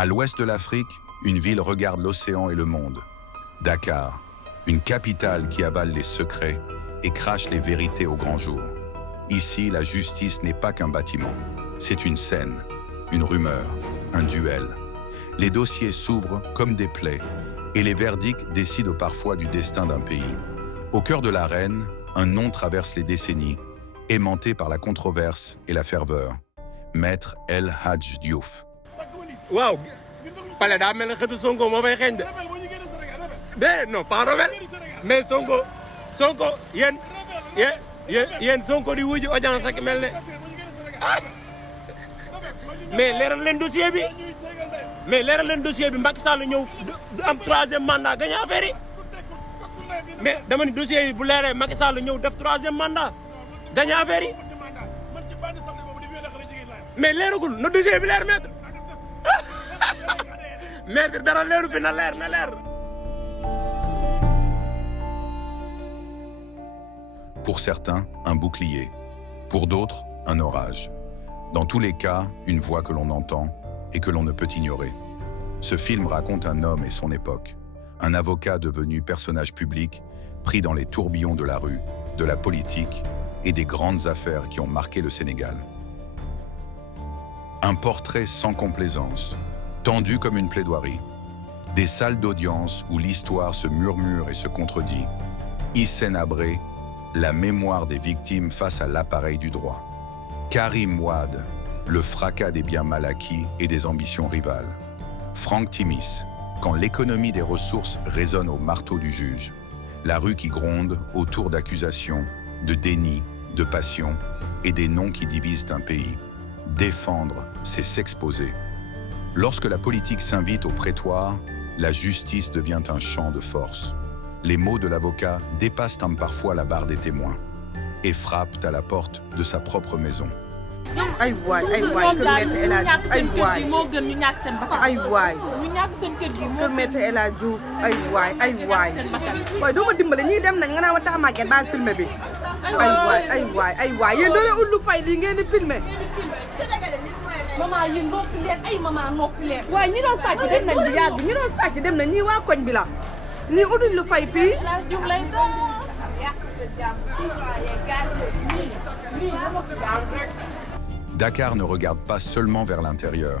À l'ouest de l'Afrique, une ville regarde l'océan et le monde. Dakar, une capitale qui avale les secrets et crache les vérités au grand jour. Ici, la justice n'est pas qu'un bâtiment. C'est une scène, une rumeur, un duel. Les dossiers s'ouvrent comme des plaies et les verdicts décident parfois du destin d'un pays. Au cœur de l'arène, un nom traverse les décennies, aimanté par la controverse et la ferveur. Maître El Hadj Diouf. Waaw pale daa mel ne xetu Sonko moo fay xeeñ de non pas rebelle mais Sonko yéen Sonko di wuji audience rek mel ne mais leeral leen dossier bi Macky Sall ñëw du am 3e mandat gagné affaire yi mais dama ni dossier yi bu leeree Macky Sall ñëw def 3e mandat gagné affaire yi mais leeragul na dossier bi leer maître maître dara leeru fi na leer. Pour certains, un bouclier. Pour d'autres, un orage. Dans tous les cas, une voix que l'on entend et que l'on ne peut ignorer. Ce film raconte un homme et son époque. Un avocat devenu personnage public, pris dans les tourbillons de la rue, de la politique et des grandes affaires qui ont marqué le Sénégal. Un portrait sans complaisance, tendu comme une plaidoirie. Des salles d'audience où l'histoire se murmure et se contredit. Hissène Habré, la mémoire des victimes face à l'appareil du droit. Karim Wade, le fracas des biens mal acquis et des ambitions rivales. Franck Timis, quand l'économie des ressources résonne au marteau du juge. La rue qui gronde autour d'accusations, de déni, de passion et des noms qui divisent un pays. Défendre, c'est s'exposer. Lorsque la politique s'invite au prétoire, la justice devient un champ de force. Les mots de l'avocat dépassent parfois la barre des témoins et frappent à la porte de sa propre maison. ay waay kër Maître El Hadj Diouf ay waay waaye doo ma dimbale ñii dem nañ nga naa ma tax maa kenn baal filmé bi ay waay yéen doo leen ut lu fay lii ngeen di filmé maman yéen noppi leen ay maman noppi leen. waaye ñi doon sàcc dem nañ bu yàgg ñi doon sàcc dem nañ ñii waa koñ bi la ñii utuñ lu fay fii. Dakar ne regarde pas seulement vers l'intérieur.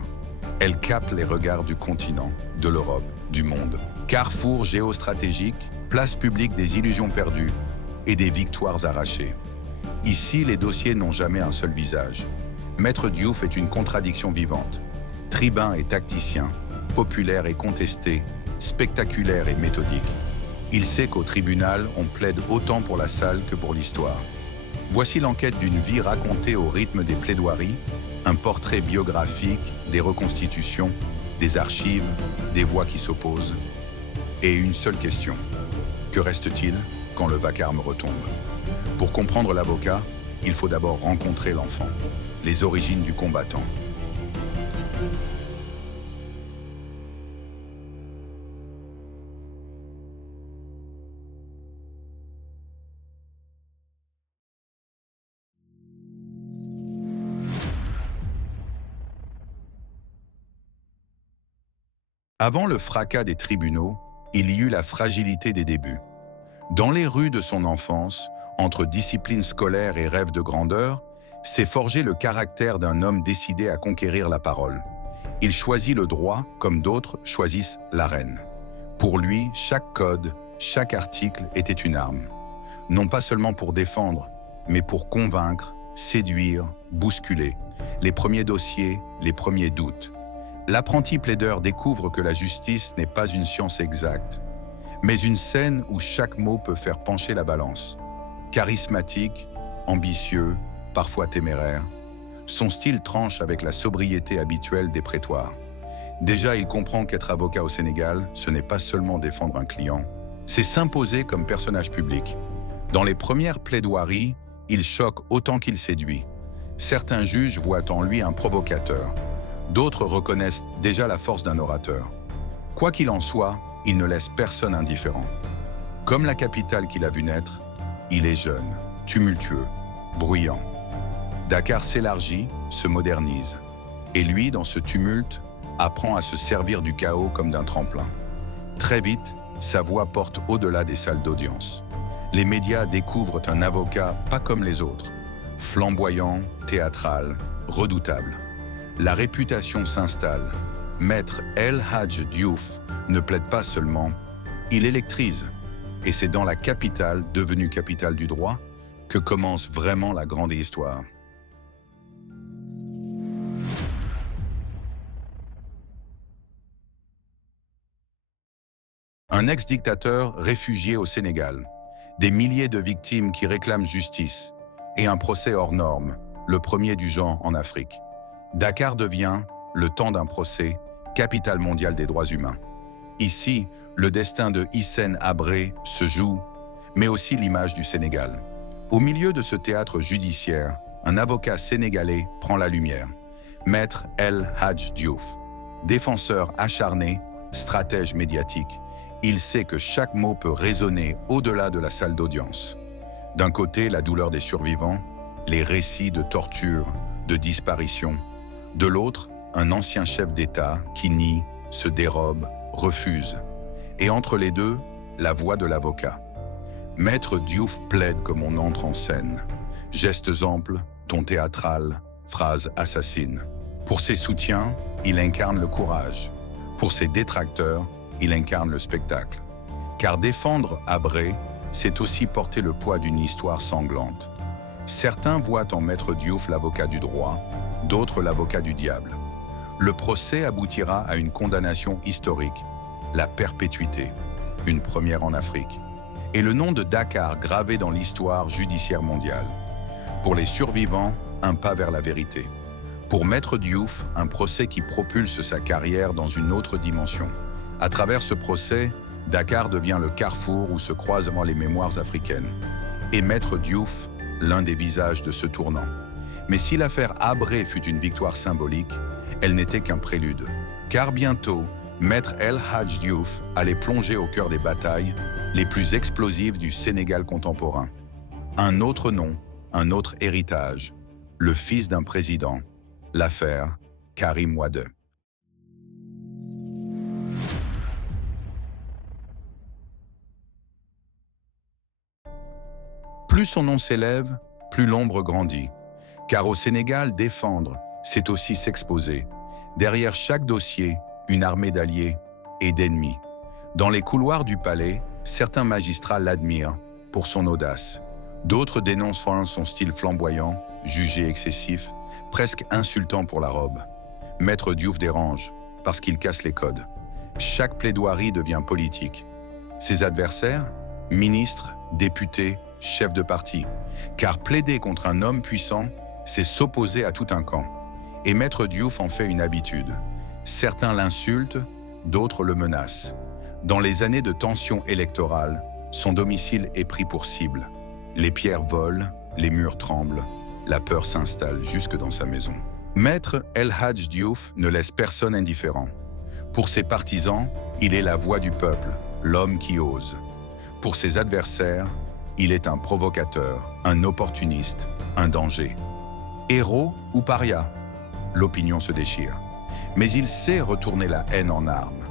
Elle capte les regards du continent, de l'Europe, du monde. Carrefour géostratégique, place publique des illusions perdues et des victoires arrachées. Ici, les dossiers n'ont jamais un seul visage. Maître Diouf est une contradiction vivante. Tribun et tacticien, populaire et contesté, spectaculaire et méthodique. Il sait qu'au tribunal, on plaide autant pour la salle que pour l'histoire. Voici l'enquête d'une vie racontée au rythme des plaidoiries, un portrait biographique, des reconstitutions, des archives, des voix qui s'opposent. Et une seule question. Que reste-t-il quand le vacarme retombe? Pour comprendre l'avocat, il faut d'abord rencontrer l'enfant, les origines du combattant. Avant le fracas des tribunaux, il y eut la fragilité des débuts. Dans les rues de son enfance, entre discipline scolaire et rêve de grandeur, s'est forgé le caractère d'un homme décidé à conquérir la parole. Il choisit le droit comme d'autres choisissent l'arène. Pour lui, chaque code, chaque article était une arme. Non pas seulement pour défendre, mais pour convaincre, séduire, bousculer. Les premiers dossiers, les premiers doutes. L'apprenti plaideur découvre que la justice n'est pas une science exacte, mais une scène où chaque mot peut faire pencher la balance. Charismatique, ambitieux, parfois téméraire, son style tranche avec la sobriété habituelle des prétoires. Déjà, il comprend qu'être avocat au Sénégal, ce n'est pas seulement défendre un client, c'est s'imposer comme personnage public. Dans les premières plaidoiries, il choque autant qu'il séduit. Certains juges voient en lui un provocateur. D'autres reconnaissent déjà la force d'un orateur. Quoi qu'il en soit, il ne laisse personne indifférent. Comme la capitale qu'il a vu naître, il est jeune, tumultueux, bruyant. Dakar s'élargit, se modernise. Et lui, dans ce tumulte, apprend à se servir du chaos comme d'un tremplin. Très vite, sa voix porte au-delà des salles d'audience. Les médias découvrent un avocat pas comme les autres, flamboyant, théâtral, redoutable. La réputation s'installe. Maître El Hadj Diouf ne plaide pas seulement, il électrise. Et c'est dans la capitale, devenue capitale du droit, que commence vraiment la grande histoire. Un ex-dictateur réfugié au Sénégal, des milliers de victimes qui réclament justice et un procès hors norme, le premier du genre en Afrique. Dakar devient, le temps d'un procès, capitale mondiale des droits humains. Ici, le destin de Hissène Habré se joue, mais aussi l'image du Sénégal. Au milieu de ce théâtre judiciaire, un avocat sénégalais prend la lumière. Maître El Hadj Diouf, défenseur acharné, stratège médiatique, il sait que chaque mot peut résonner au-delà de la salle d'audience. D'un côté, la douleur des survivants, les récits de torture, de disparition. De l'autre, un ancien chef d'État qui nie, se dérobe, refuse. Et entre les deux, la voix de l'avocat. Maître Diouf plaide comme on entre en scène. Gestes amples, ton théâtral, phrases assassines. Pour ses soutiens, il incarne le courage. Pour ses détracteurs, il incarne le spectacle. Car défendre Habré, c'est aussi porter le poids d'une histoire sanglante. Certains voient en Maître Diouf l'avocat du droit, d'autres l'avocat du diable. Le procès aboutira à une condamnation historique, la perpétuité, une première en Afrique. Et le nom de Dakar gravé dans l'histoire judiciaire mondiale. Pour les survivants, un pas vers la vérité. Pour Maître Diouf, un procès qui propulse sa carrière dans une autre dimension. À travers ce procès, Dakar devient le carrefour où se croisent les mémoires africaines. Et Maître Diouf, l'un des visages de ce tournant. Mais si l'affaire Habré fut une victoire symbolique, elle n'était qu'un prélude. Car bientôt, Maître El Hadj Diouf allait plonger au cœur des batailles les plus explosives du Sénégal contemporain. Un autre nom, un autre héritage, le fils d'un président, l'affaire Karim Wade. Plus son nom s'élève, plus l'ombre grandit. Car au Sénégal, défendre, c'est aussi s'exposer. Derrière chaque dossier, une armée d'alliés et d'ennemis. Dans les couloirs du palais, certains magistrats l'admirent pour son audace. D'autres dénoncent son style flamboyant, jugé excessif, presque insultant pour la robe. Maître Diouf dérange, parce qu'il casse les codes. Chaque plaidoirie devient politique. Ses adversaires, ministres, députés, chefs de parti. Car plaider contre un homme puissant, c'est s'opposer à tout un camp. Et Maître Diouf en fait une habitude. Certains l'insultent, d'autres le menacent. Dans les années de tension électorale, son domicile est pris pour cible. Les pierres volent, les murs tremblent, la peur s'installe jusque dans sa maison. Maître El Hadj Diouf ne laisse personne indifférent. Pour ses partisans, il est la voix du peuple, l'homme qui ose. Pour ses adversaires, il est un provocateur, un opportuniste, un danger. Héros ou paria, l'opinion se déchire. Mais il sait retourner la haine en armes.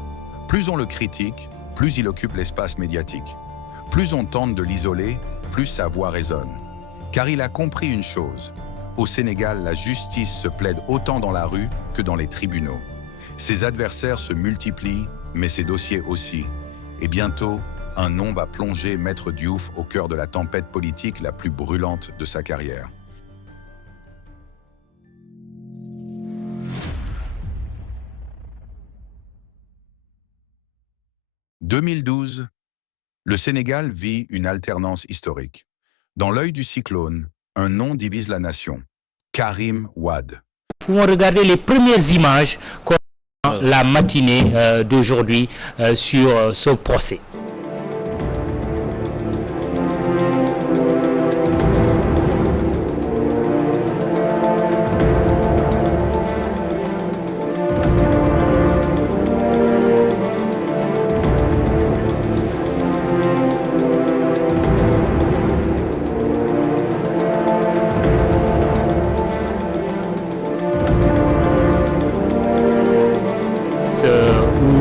Plus on le critique, plus il occupe l'espace médiatique. Plus on tente de l'isoler, plus sa voix résonne. Car il a compris une chose. Au Sénégal, la justice se plaide autant dans la rue que dans les tribunaux. Ses adversaires se multiplient, mais ses dossiers aussi. Et bientôt, un nom va plonger Maître Diouf au cœur de la tempête politique la plus brûlante de sa carrière. « 2012, le Sénégal vit une alternance historique. Dans l'œil du cyclone, un nom divise la nation, Karim Wade. Nous pouvons regarder les premières images la matinée d'aujourd'hui sur ce procès.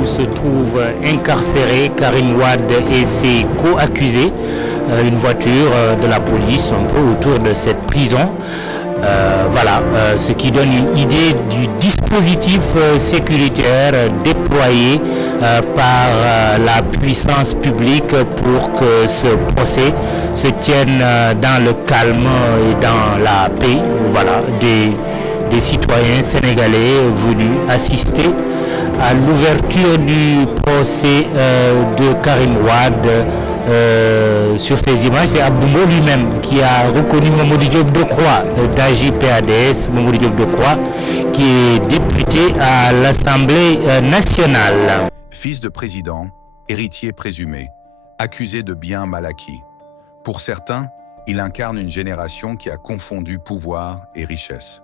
où se trouvent incarcérés Karim Wade et ses co-accusés. Une voiture de la police un peu autour de cette prison. Voilà, ce qui donne une idée du dispositif sécuritaire déployé par la puissance publique pour que ce procès se tienne dans le calme et dans la paix. Voilà, des citoyens sénégalais venus assister à l'ouverture du procès de Karim Wade. Sur ces images, c'est Abdoumbo lui-même qui a reconnu Mamadou Diop Decroix d'AJ/PADS, Mamadou Diop Decroix, qui est député à l'Assemblée nationale. Fils de président, héritier présumé, accusé de biens mal acquis. Pour certains, il incarne une génération qui a confondu pouvoir et richesse.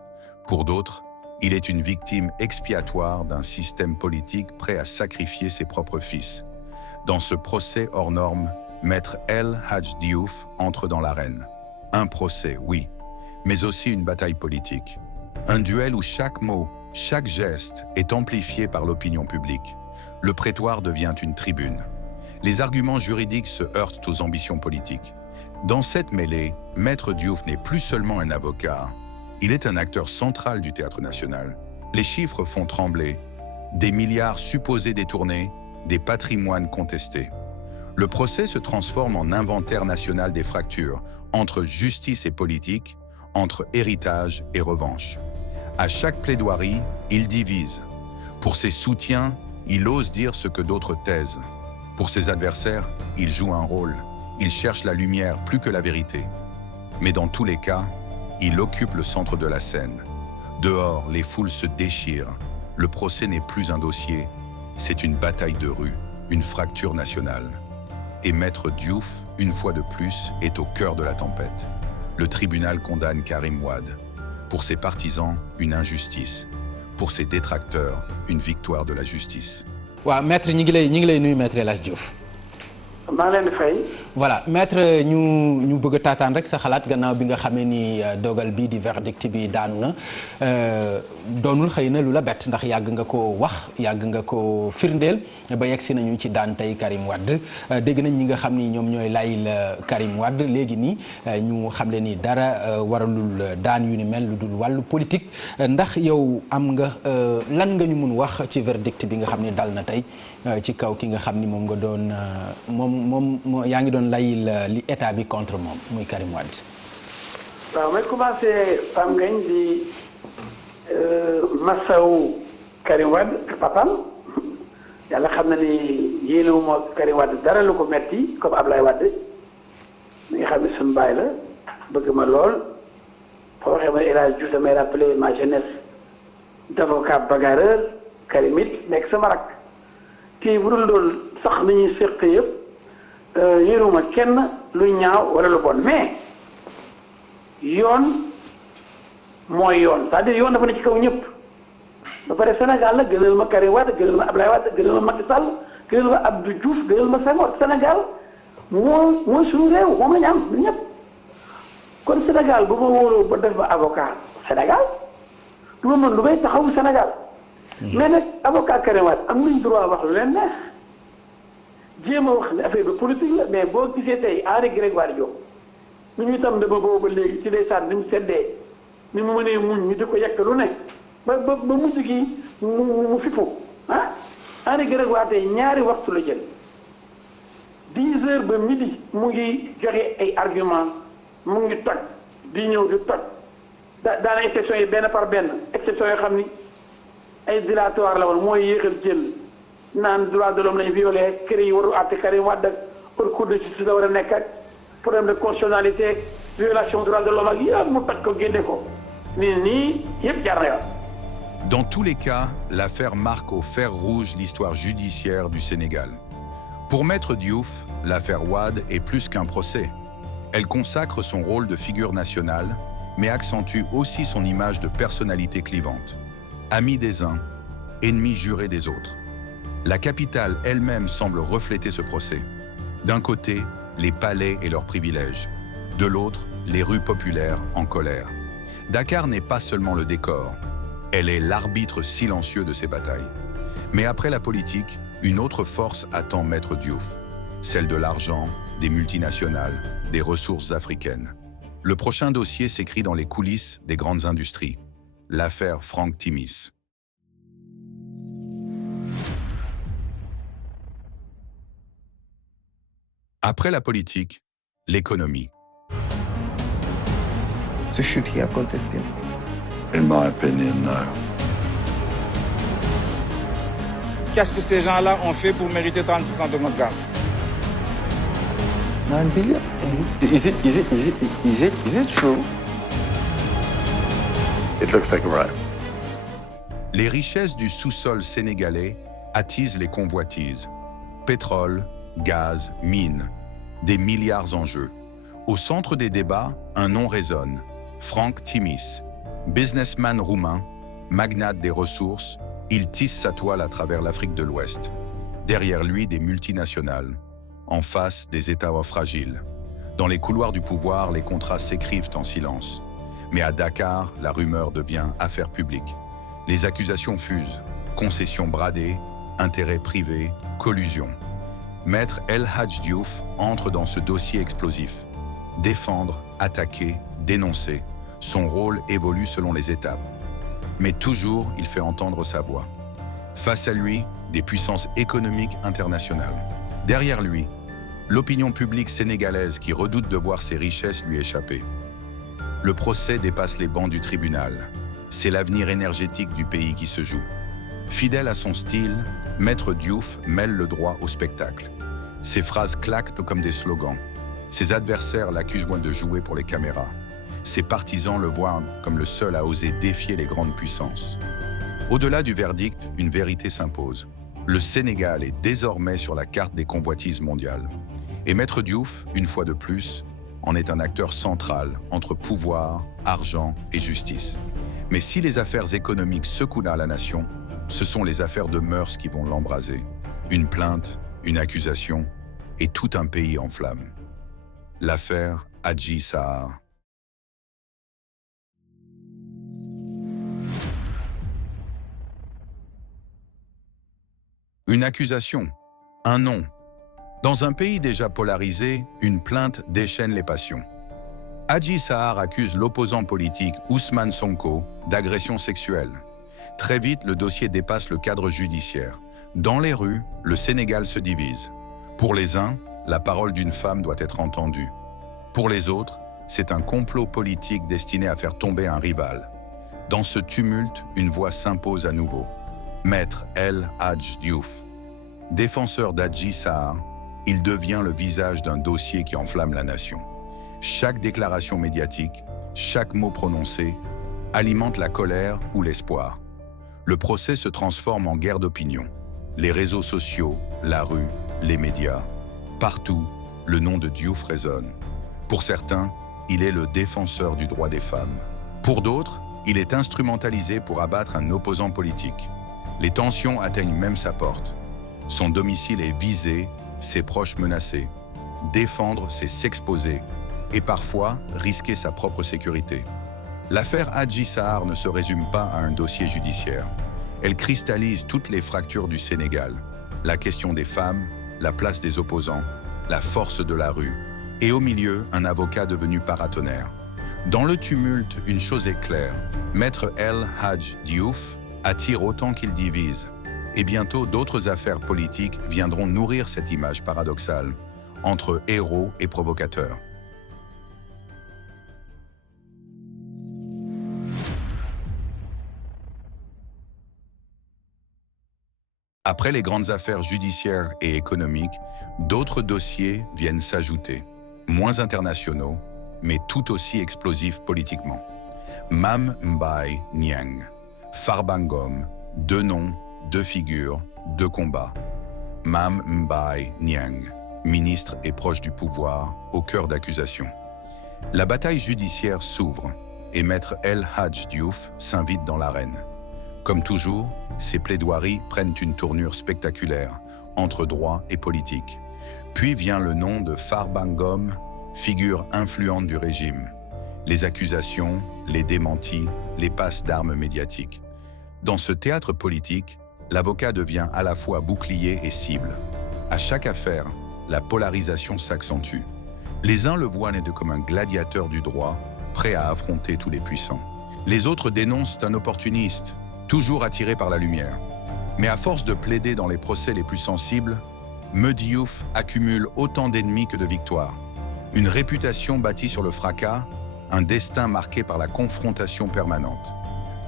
Pour d'autres, il est une victime expiatoire d'un système politique prêt à sacrifier ses propres fils. Dans ce procès hors norme, Maître El Hadj Diouf entre dans l'arène. Un procès, oui, mais aussi une bataille politique. Un duel où chaque mot, chaque geste est amplifié par l'opinion publique. Le prétoire devient une tribune. Les arguments juridiques se heurtent aux ambitions politiques. Dans cette mêlée, Maître Diouf n'est plus seulement un avocat, il est un acteur central du théâtre national. Les chiffres font trembler. Des milliards supposés détournés, des patrimoines contestés. Le procès se transforme en inventaire national des fractures entre justice et politique, entre héritage et revanche. À chaque plaidoirie, il divise. Pour ses soutiens, il ose dire ce que d'autres taisent. Pour ses adversaires, il joue un rôle. Il cherche la lumière plus que la vérité. Mais dans tous les cas, il occupe le centre de la scène. Dehors, les foules se déchirent. Le procès n'est plus un dossier, c'est une bataille de rue, une fracture nationale. Et Maître Diouf, une fois de plus, est au cœur de la tempête. Le tribunal condamne Karim Wade. Pour ses partisans, une injustice. Pour ses détracteurs, une victoire de la justice. waaw maître ñi ngi lay nuyu maître El Hadj Diouf. maa ngi leen di fay. voilà maître ñu bëgg a taataan rek sa xalaat gannaaw bi nga xamee ni dogal bi di verdict bi daanu na doonul xëy na lu la bett ndax yàgg nga ko wax yàgg nga ko firndeel ba yegg si nañu ci daan tey Karim Wade dégg nañ ñi nga xam ni ñoom ñooy layil Karim Wade léegi nii ñu xam le ni dara waralul daan yu ni mel lu dul wàllu politique ndax yow am nga lan nga ñu mun wax ci verdict bi nga xam ni dal na tey ci kaw ki nga xam ni moom nga doon moom yaa ngi doon layil li état bi contre moom muy Karim Wade. waaw may commencé Pam Ngagne di masawu Karim Wade ak papam yàlla xam na ni yéenewuma Karim Wade dara lu ko metti comme Ablaye Wade mi nga xam ne suñu baay la bëgg ma lool boo waxee ma El Hadj Diouf damay rappelé ma jeunesse d'avocat bagarreur Karim it nekk sama rak kii bu dul doon sax ni ñuy séq yëpp yéenewuma kenn lu ñaaw wala lu bon mais yoon mooy yoon c'est-à-dire yoon dafa ne ci kaw ñëpp ba pare Sénégal la gënal ma Karim Wade gënal ma Ablaye Wade gënal ma Macky Sall gënal ma Abdou Diouf gënal ma Senghor Sénégal mooy suñu réew moom la ñu am ñëpp kon Sénégal bu ma wóoroo ba def ma avocat Sénégal du ma mën lu may taxawu Sénégal mais nag avocat Karim Wade am nañ droit wax lu leen neex jéem a wax ne affaire bi politique la mais boo gisee tey Henri Grégoire Diop ñu ñu tam dama boobu ba léegi ci ndeysaan ni mu seddee ni mu mënee muñ ñu di ko yekk lu nekk ba mujj gi mu fippu ah Henri Grégoire tey ñaari waxtu la jël 10 heures ba midi mu ngi joxe ay argument mu ngi toj di ñëw di toj daana exception yi benn par benn exception yoo xam ni ay dilatoire la woon mooy yéexal jël naan droit de l'homme lañ violé kër yi waru àtte Karim Wade ak haute cour de justice la war a nekk ak problème de constitutionnalité violation droit de l'homme ak yëpp mu toj ko génne ko nii yëpp jaar na yoon. Dans tous les cas, l'affaire marque au fer rouge l'histoire judiciaire du Sénégal. Pour Maître Diouf, l'affaire Wade est plus qu'un procès. Elle consacre son rôle de figure nationale, mais accentue aussi son image de personnalité clivante. Ami des uns, ennemi juré des autres. La capitale elle-même semble refléter ce procès. D'un côté, les palais et leurs privilèges. De l'autre, les rues populaires en colère. Dakar n'est pas seulement le décor, elle est l'arbitre silencieux de ces batailles. Mais après la politique, une autre force attend Maître Diouf, celle de l'argent, des multinationales, des ressources africaines. Le prochain dossier s'écrit dans les coulisses des grandes industries, l'affaire Frank Timis. Après la politique, l'économie. So should he have contested? In my opinion, no. Qu'est-ce que ces gens-là ont fait pour mériter 30% de notre gaz? 9 billion? Is it true? It looks like a bribe. Les richesses du sous-sol sénégalais attisent les convoitises. Pétrole, gaz, mines, des milliards en jeu. Au centre des débats, un nom résonne. Frank Timis, businessman roumain, magnate des ressources, il tisse sa toile à travers l'Afrique de l'Ouest. Derrière lui, des multinationales. En face, des États fragiles. Dans les couloirs du pouvoir, les contrats s'écrivent en silence. Mais à Dakar, la rumeur devient affaire publique. Les accusations fusent. Concessions bradées, intérêts privés, collusion. Maître El Hadj Diouf entre dans ce dossier explosif. Défendre, attaquer, dénoncer. Son rôle évolue selon les étapes. Mais toujours, il fait entendre sa voix. Face à lui, des puissances économiques internationales. Derrière lui, l'opinion publique sénégalaise qui redoute de voir ses richesses lui échapper. Le procès dépasse les bancs du tribunal. C'est l'avenir énergétique du pays qui se joue. Fidèle à son style, Maître Diouf mêle le droit au spectacle. Ses phrases claquent comme des slogans. Ses adversaires l'accusent moins de jouer pour les caméras. Ses partisans le voient comme le seul à oser défier les grandes puissances. Au-delà du verdict, une vérité s'impose. Le Sénégal est désormais sur la carte des convoitises mondiales. Et Maître Diouf, une fois de plus, en est un acteur central entre pouvoir, argent et justice. Mais si les affaires économiques secouent la nation, ce sont les affaires de mœurs qui vont l'embraser. Une plainte, une accusation, et tout un pays en flammes. L'affaire Adji Sarr. Une accusation, un nom. Dans un pays déjà polarisé, une plainte déchaîne les passions. Adji Sarr accuse l'opposant politique Ousmane Sonko d'agression sexuelle. Très vite, le dossier dépasse le cadre judiciaire. Dans les rues, le Sénégal se divise. Pour les uns, la parole d'une femme doit être entendue. Pour les autres, c'est un complot politique destiné à faire tomber un rival. Dans ce tumulte, une voix s'impose à nouveau. Maître El Hadj Diouf. Défenseur d'Adji Sarr, il devient le visage d'un dossier qui enflamme la nation. Chaque déclaration médiatique, chaque mot prononcé, alimente la colère ou l'espoir. Le procès se transforme en guerre d'opinion. Les réseaux sociaux, la rue, les médias, partout, le nom de Diouf résonne. Pour certains, il est le défenseur du droit des femmes. Pour d'autres, il est instrumentalisé pour abattre un opposant politique. Les tensions atteignent même sa porte. Son domicile est visé, ses proches menacés. Défendre, c'est s'exposer et parfois risquer sa propre sécurité. L'affaire Adji Sarr ne se résume pas à un dossier judiciaire. Elle cristallise toutes les fractures du Sénégal. La question des femmes, la place des opposants, la force de la rue, et au milieu, un avocat devenu paratonnerre. Dans le tumulte, une chose est claire. Maître El Hadj Diouf attire autant qu'il divise. Et bientôt, d'autres affaires politiques viendront nourrir cette image paradoxale, entre héros et provocateurs. Après les grandes affaires judiciaires et économiques, d'autres dossiers viennent s'ajouter, moins internationaux, mais tout aussi explosifs politiquement. Mame Mbaye Niang, Farba Ngom, deux noms, deux figures, deux combats. Mame Mbaye Niang, ministre et proche du pouvoir, au cœur d'accusations. La bataille judiciaire s'ouvre et Maître El Hadj Diouf s'invite dans l'arène. Comme toujours, ces plaidoiries prennent une tournure spectaculaire, entre droit et politique. Puis vient le nom de Farba Ngom, figure influente du régime. Les accusations, les démentis, les passes d'armes médiatiques. Dans ce théâtre politique, l'avocat devient à la fois bouclier et cible. À chaque affaire, la polarisation s'accentue. Les uns le voient naître comme un gladiateur du droit, prêt à affronter tous les puissants. Les autres dénoncent un opportuniste, toujours attiré par la lumière. Mais à force de plaider dans les procès les plus sensibles, Mehdi Diouf accumule autant d'ennemis que de victoires. Une réputation bâtie sur le fracas, un destin marqué par la confrontation permanente.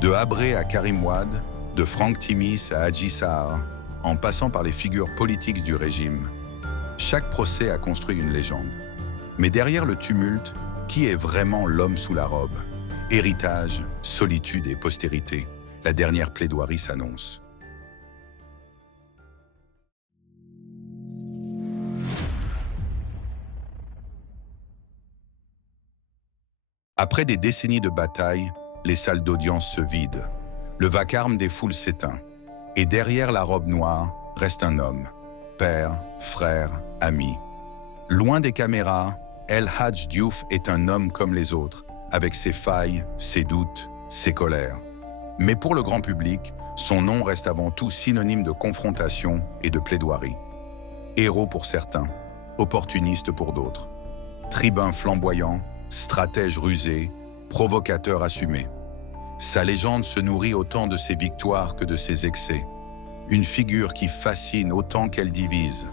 De Habré à Karim Wade, de Franck Timis à Adji Sarr, en passant par les figures politiques du régime, chaque procès a construit une légende. Mais derrière le tumulte, qui est vraiment l'homme sous la robe? Héritage, solitude et postérité. La dernière plaidoirie s'annonce. Après des décennies de bataille, les salles d'audience se vident. Le vacarme des foules s'éteint. Et derrière la robe noire reste un homme. Père, frère, ami. Loin des caméras, El Hadj Diouf est un homme comme les autres, avec ses failles, ses doutes, ses colères. Mais pour le grand public, son nom reste avant tout synonyme de confrontation et de plaidoirie. Héros pour certains, opportuniste pour d'autres. Tribun flamboyant, stratège rusé, provocateur assumé. Sa légende se nourrit autant de ses victoires que de ses excès. Une figure qui fascine autant qu'elle divise.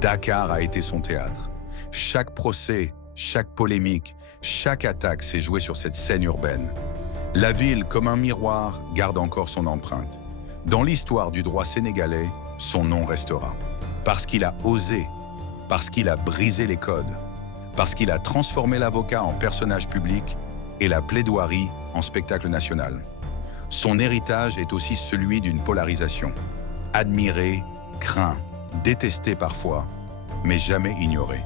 Dakar a été son théâtre. Chaque procès, chaque polémique, chaque attaque s'est jouée sur cette scène urbaine. La ville, comme un miroir, garde encore son empreinte. Dans l'histoire du droit sénégalais, son nom restera. Parce qu'il a osé, parce qu'il a brisé les codes, parce qu'il a transformé l'avocat en personnage public et la plaidoirie en spectacle national. Son héritage est aussi celui d'une polarisation. Admiré, craint, détesté parfois, mais jamais ignoré.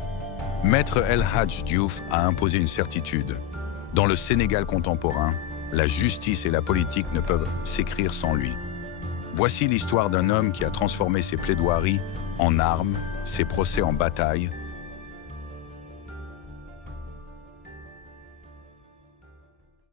Maître El Hadj Diouf a imposé une certitude. Dans le Sénégal contemporain, la justice et la politique ne peuvent s'écrire sans lui. Voici l'histoire d'un homme qui a transformé ses plaidoiries en armes, ses procès en bataille,